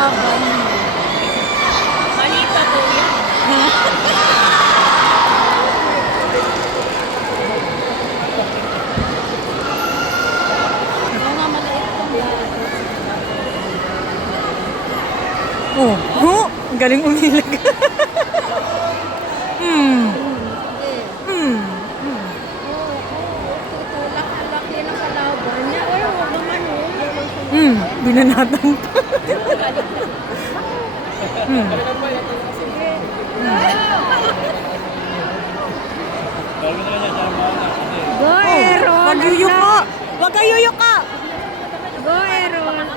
kalaban. Malita po yan. Mga maliit pang lahat. Oh, oh, galing umilag. Hmm. Tutulak ang laki ng kalaban niya. Ay, huwag naman Binanatan pa. Sige. Go, Aaron! Wag yuyuko! Wag ka yuyuko! Go, Aaron!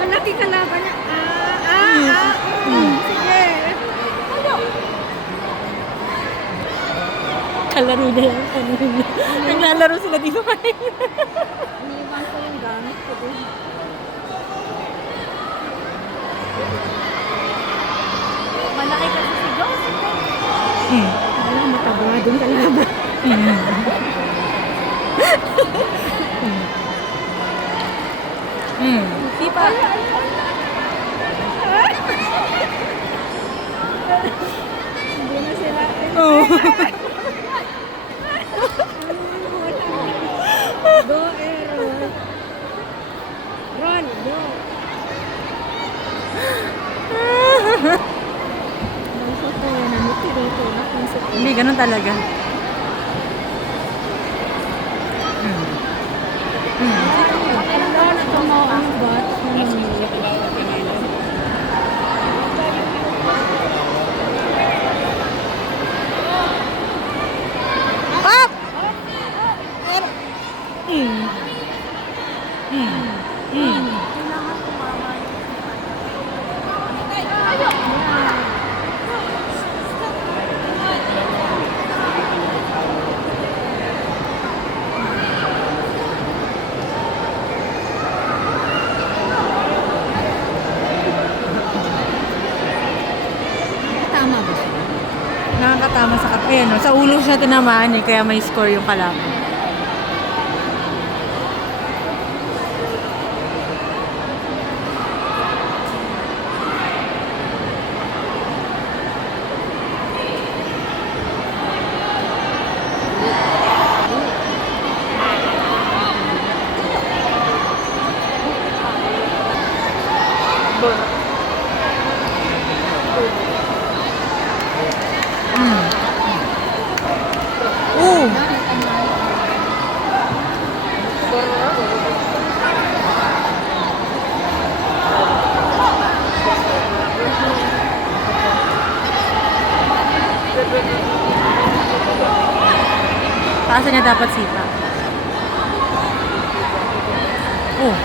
Malaki kalaban niya. Sige. Kalaro na yan. Naglalaro sila dito kayo. Iniwan ko yung gamit ko din. Malaki kasi si Go. Wala, mataba din kalaban. Di pa. Hindi na sila. Oh. Go, Aaron. Run, go. Nasa ko yan, ano, tinutulak yung sa Hindi, ganun talaga. Wala na tumawa ang bat. Up! Tama ba siya? Nakakatama sa kape, no? Sa ulo siya tinamaan eh, kaya may score yung kalaban. Pasa niya dapat sipa. Oh.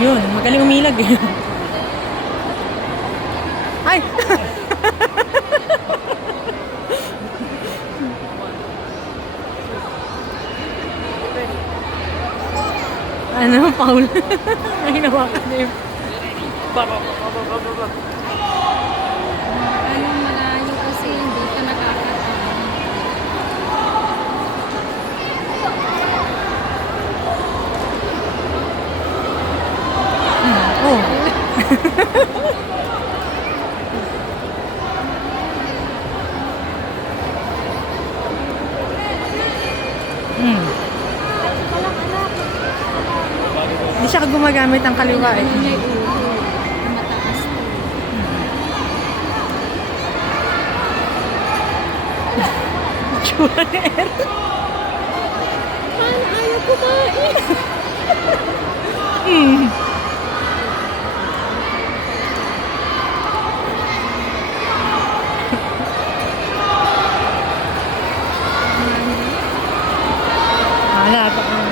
Yun, magaling umilag eh. Ay! Ano, Paul? May hinawakan na yun. Anong malayo kasi hindi ka nakakatawa. Oh. Hindi siya gumagamit ng kaliwa eh. May ulo. Mataas to. Tsura ni Ed. Paano ayaw kumain? Wala pa.